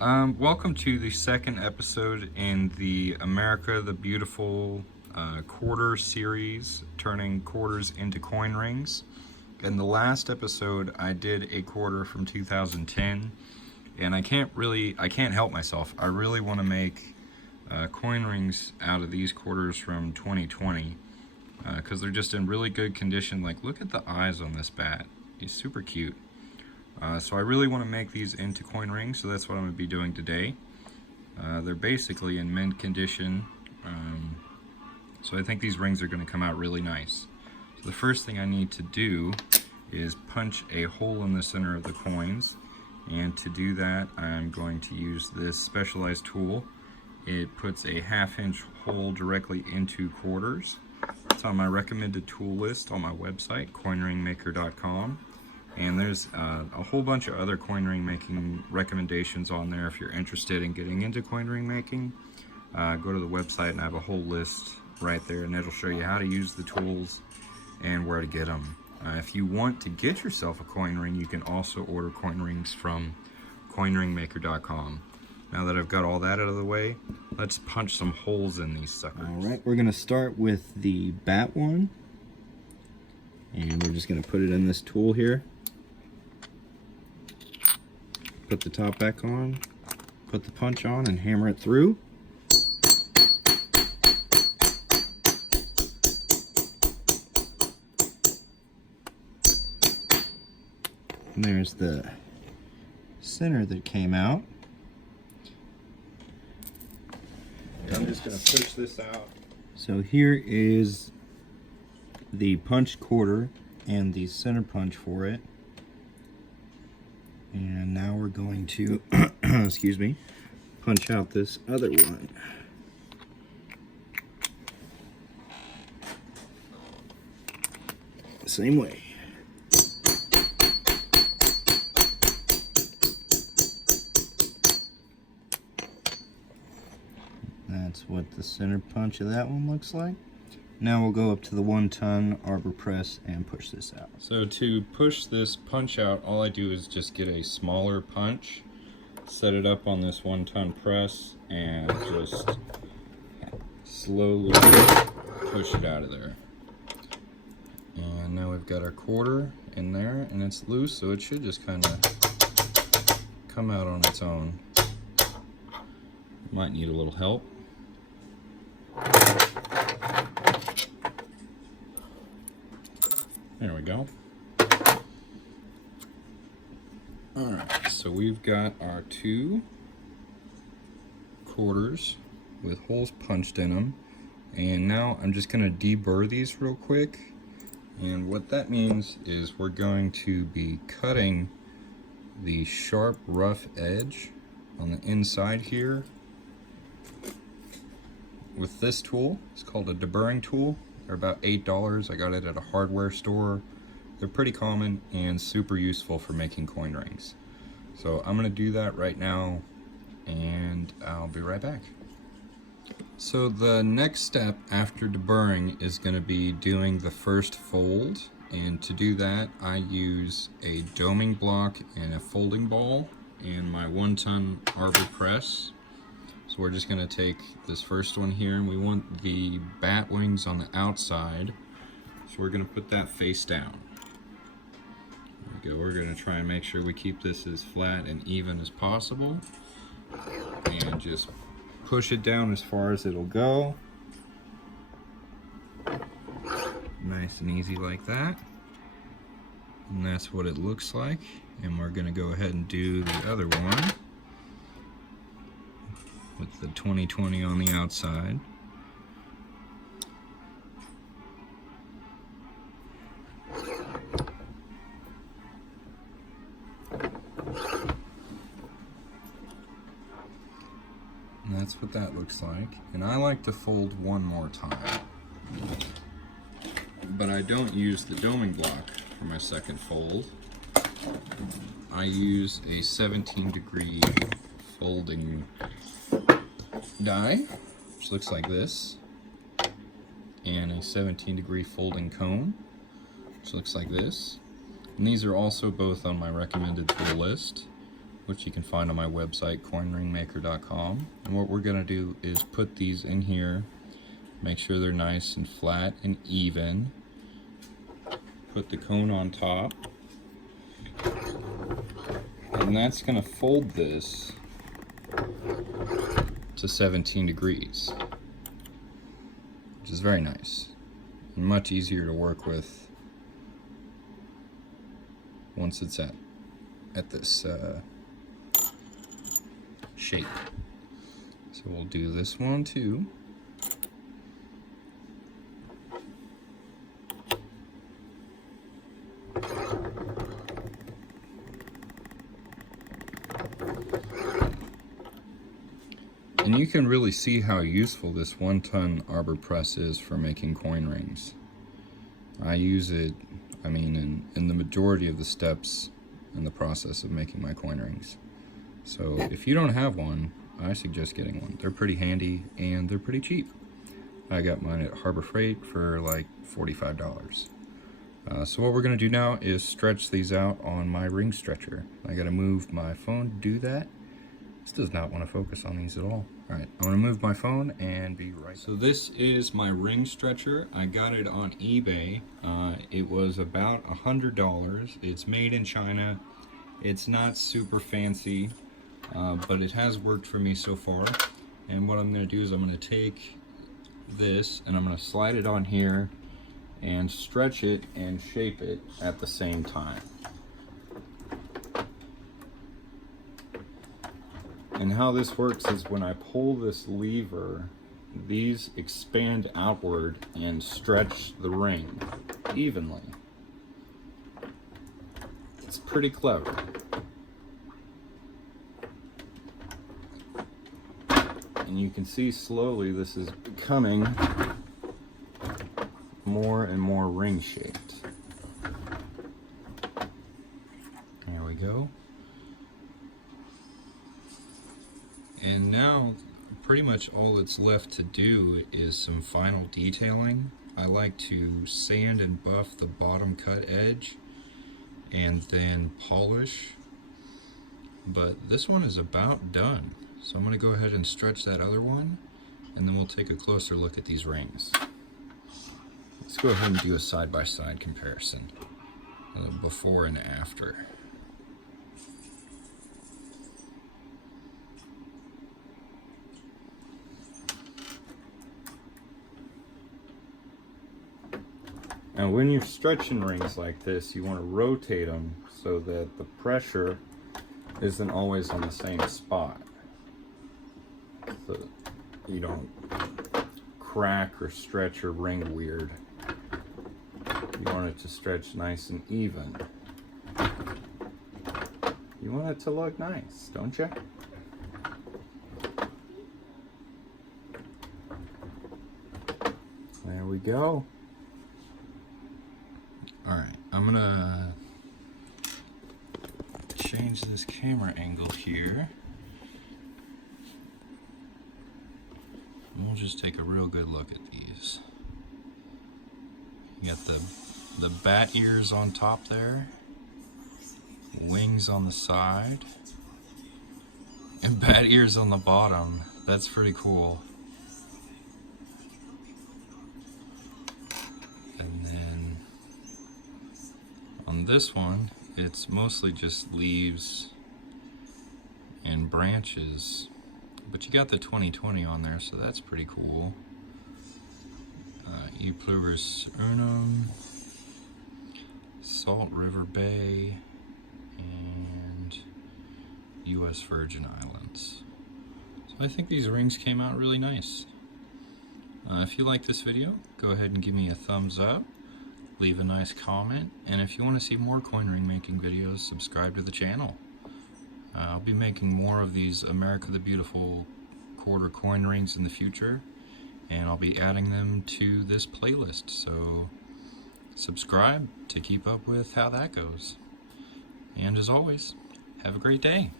Welcome to the second episode in the America the Beautiful quarter series, turning quarters into coin rings. In the last episode, I did a quarter from 2010, and I can't help myself. I really want to make coin rings out of these quarters from 2020 because they're just in really good condition. Like, look at the eyes on this bat. He's super cute. So I really want to make these into coin rings, so that's what I'm going to be doing today. They're basically in mint condition, so I think these rings are going to come out really nice. So the first thing I need to do is punch a hole in the center of the coins, and to do that I'm going to use this specialized tool. It puts a 1/2 inch hole directly into quarters. It's on my recommended tool list on my website, coinringmaker.com. And there's a whole bunch of other coin ring making recommendations on there. If you're interested in getting into coin ring making, go to the website and I have a whole list right there, and it'll show you how to use the tools and where to get them. If you want to get yourself a coin ring, you can also order coin rings from coinringmaker.com. Now that I've got all that out of the way, let's punch some holes in these suckers. Alright, we're going to start with the bat one. And we're just going to put it in this tool here. Put the top back on, put the punch on, and hammer it through. And there's the center that came out. I'm just going to push this out. So here is the punch quarter and the center punch for it. And now we're going to, excuse me, punch out this other one. Same way. That's what the center punch of that one looks like. Now we'll go up to the 1-ton arbor press and push this out. So to push this punch out, all I do is just get a smaller punch, set it up on this 1-ton press, and just slowly push it out of there. And now we've got our quarter in there, and it's loose, so it should just kind of come out on its own. Might need a little help. There we go. Alright, so we've got our 2 quarters with holes punched in them. And now I'm just going to deburr these real quick. And what that means is we're going to be cutting the sharp, rough edge on the inside here with this tool. It's called a Deburring tool. They're about $8. I got it at a hardware store. They're pretty common and super useful for making coin rings. So I'm going to do that right now, and I'll be right back. So the next step after deburring is going to be doing the first fold. And to do that, I use a doming block and a folding ball and my 1-ton arbor press. So we're just going to take this first one here, and we want the bat wings on the outside. So we're going to put that face down. There we go. We're going to try and make sure we keep this as flat and even as possible. And just push it down as far as it'll go. Nice and easy like that. And that's what it looks like. And we're going to go ahead and do the other one with the 2020 on the outside. And that's what that looks like. And I like to fold one more time. But I don't use the doming block for my second fold. I use a 17-degree folding die, which looks like this, and a 17-degree folding cone, which looks like this. And these are also both on my recommended tool list. which you can find on my website, coinringmaker.com. And what we're gonna do is put these in here, make sure they're nice and flat and even. Put the cone on top. And that's gonna fold this to 17 degrees, which is very nice and much easier to work with once it's at this shape. So we'll do this one too. And you can really see how useful this 1-ton arbor press is for making coin rings. I use it, I mean, in the majority of the steps in the process of making my coin rings. So if you don't have one, I suggest getting one. They're pretty handy and they're pretty cheap. I got mine at Harbor Freight for like $45. So what we're gonna do now is stretch these out on my ring stretcher. I gotta move my phone to do that. This does not want to focus on these at all. All right, I'm gonna move my phone and be right. So this is my ring stretcher. I got it on eBay. It was about $100. It's made in China. It's not super fancy, but it has worked for me so far. And what I'm gonna do is I'm gonna take this and I'm gonna slide it on here and stretch it and shape it at the same time. And how this works is when I pull this lever, these expand outward and stretch the ring evenly. It's pretty clever. And you can see slowly this is becoming more and more ring shaped. There we go. And now pretty much all that's left to do is some final detailing. I like to sand and buff the bottom cut edge and then polish, but this one is about done. So I'm going to go ahead and stretch that other one and then we'll take a closer look at these rings. Let's go ahead and do a side-by-side comparison, before and after. Now when you're stretching rings like this, you want to rotate them so that the pressure isn't always on the same spot, so you don't crack or stretch your ring weird. You want it to stretch nice and even. You want it to look nice, don't you? There we go. Alright, I'm gonna change this camera angle here. And we'll just take a real good look at these. You got the bat ears on top there, wings on the side, and bat ears on the bottom. That's pretty cool. And then on this one, it's mostly just leaves and branches, but you got the 2020 on there, so that's pretty cool. E Pluribus Unum, Salt River Bay, and U.S. Virgin Islands. So I think these rings came out really nice. If you like this video, go ahead and give me a thumbs up, leave a nice comment, and if you want to see more coin ring making videos, subscribe to the channel. I'll be making more of these America the Beautiful quarter coin rings in the future, and I'll be adding them to this playlist, so subscribe to keep up with how that goes. And as always, have a great day.